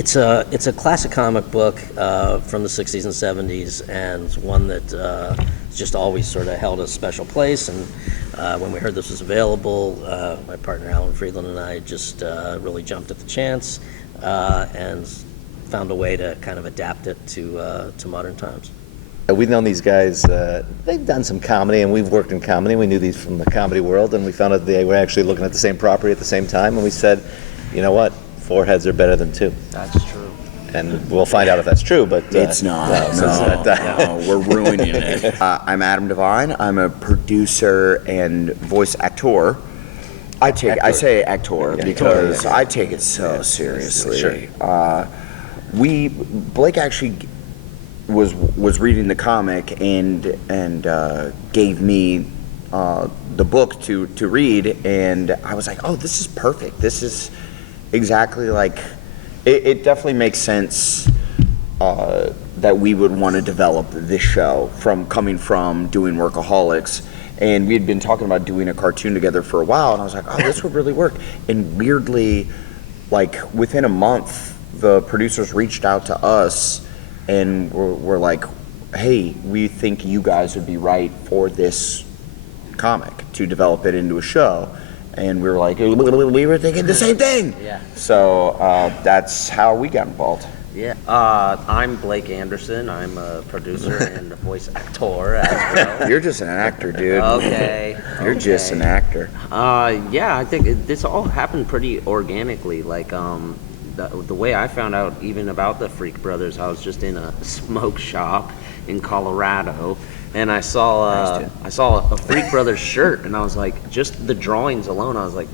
It's a classic comic book from the 60s and 70s, and one that just always sort of held a special place. And when we heard this was available, my partner Alan Freedland and I just really jumped at the chance and found a way to kind of adapt it to modern times. We've known these guys, they've done some comedy, and we've worked in comedy. We knew these from the comedy world, and we found out they were actually looking at the same property at the same time, and we said, you know what, 4 heads are better than 2. That's true. And we'll find out if that's true, but... It's not. No, we're ruining it. I'm Adam Devine. I'm a producer and voice actor. I say actor because I take it so seriously. Sure. Blake actually was reading the comic and gave me the book to read, and I was like, oh, this is perfect. This is exactly like, it definitely makes sense that we would want to develop this show coming from doing Workaholics. And we had been talking about doing a cartoon together for a while, and I was like, oh, this would really work. And weirdly, like within a month, the producers reached out to us and were like, hey, we think you guys would be right for this comic to develop it into a show. And we were like, we were thinking the same thing. Yeah. So that's how we got involved. Yeah. I'm Blake Anderson. I'm a producer and a voice actor as well. You're just an actor, dude. Okay. You're just an actor. Yeah, I think this all happened pretty organically. Like, the way I found out even about the Freak Brothers, I was just in a smoke shop in Colorado, and I saw a Freak Brothers shirt, and I was like, just the drawings alone, I was like,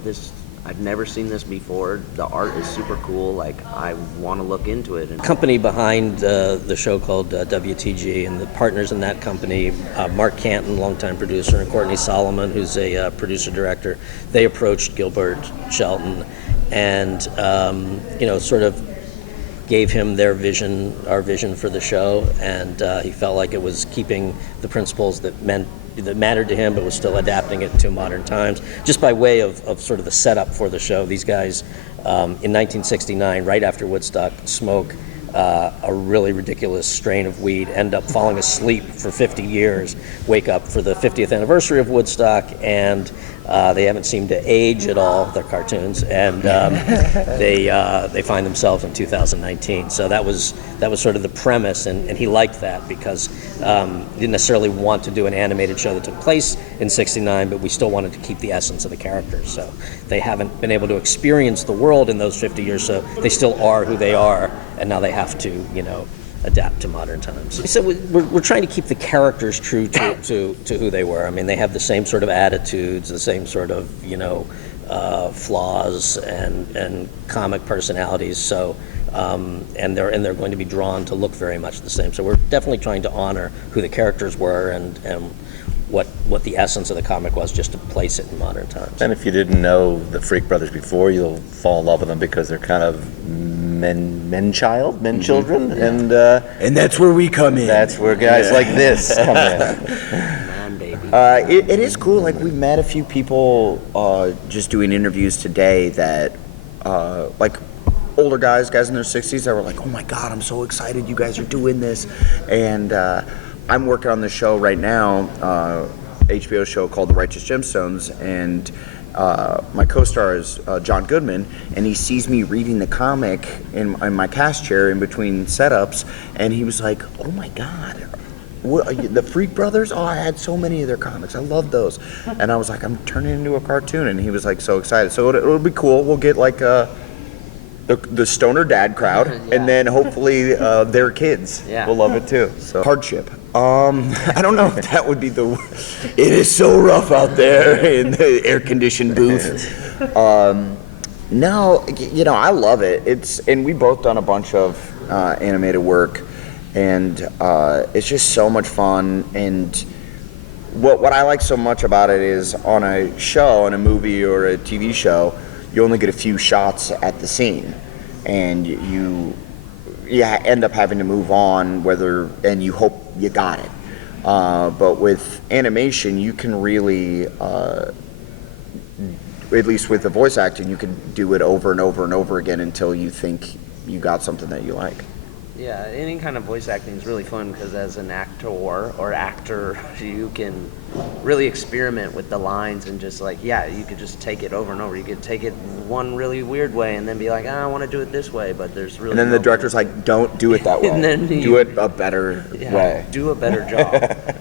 I've never seen this before. The art is super cool. Like, I want to look into it. And Company behind the show called WTG, and the partners in that company, Mark Canton, longtime producer, and Courtney Solomon, who's a producer-director, they approached Gilbert Shelton and sort of gave him our vision for the show, and he felt like it was keeping the principles that mattered to him, but was still adapting it to modern times. Just by way of sort of the setup for the show, these guys in 1969, right after Woodstock, smoke a really ridiculous strain of weed, end up falling asleep for 50 years, wake up for the 50th anniversary of Woodstock, and they haven't seemed to age at all, their cartoons, and they find themselves in 2019. So that was sort of the premise, and he liked that because he didn't necessarily want to do an animated show that took place in 69, but we still wanted to keep the essence of the characters. So they haven't been able to experience the world in those 50 years, so they still are who they are, and now they have to, adapt to modern times. So we're trying to keep the characters true to who they were. I mean, they have the same sort of attitudes, the same sort of, flaws and comic personalities. So, and they're going to be drawn to look very much the same. So we're definitely trying to honor who the characters were and what the essence of the comic was, just to place it in modern times. And if you didn't know the Freak Brothers before, you'll fall in love with them because they're kind of men children, and that's where we come in. That's where guys like this come in. Man, baby. It is cool. Like, we met a few people just doing interviews today that like older guys in their 60s that were like, oh my God, I'm so excited you guys are doing this. And I'm working on this show right now, HBO show called The Righteous Gemstones, and my co-star is John Goodman, and he sees me reading the comic in my cast chair in between setups, and he was like, oh my God, the Freak Brothers? Oh, I had so many of their comics. I love those. And I was like, I'm turning it into a cartoon, and he was like so excited. So it'll be cool. We'll get like the stoner dad crowd, and then hopefully their kids will love it too. So hardship. I don't know if that would be it is so rough out there in the air-conditioned booth. No, I love it. And we've both done a bunch of animated work, and it's just so much fun. And what I like so much about it is on a show, on a movie or a TV show, you only get a few shots at the scene, and you end up having to move on, and you hope you got it. But with animation, you can really, at least with the voice acting, you can do it over and over and over again until you think you got something that you like. Yeah, any kind of voice acting is really fun because as an actor or actor, you can really experiment with the lines and just like, yeah, you could just take it over and over. You could take it one really weird way and then be like, I want to do it this way, but there's really. And then the director's like, don't do it that way. And then do it a better way. Do a better job.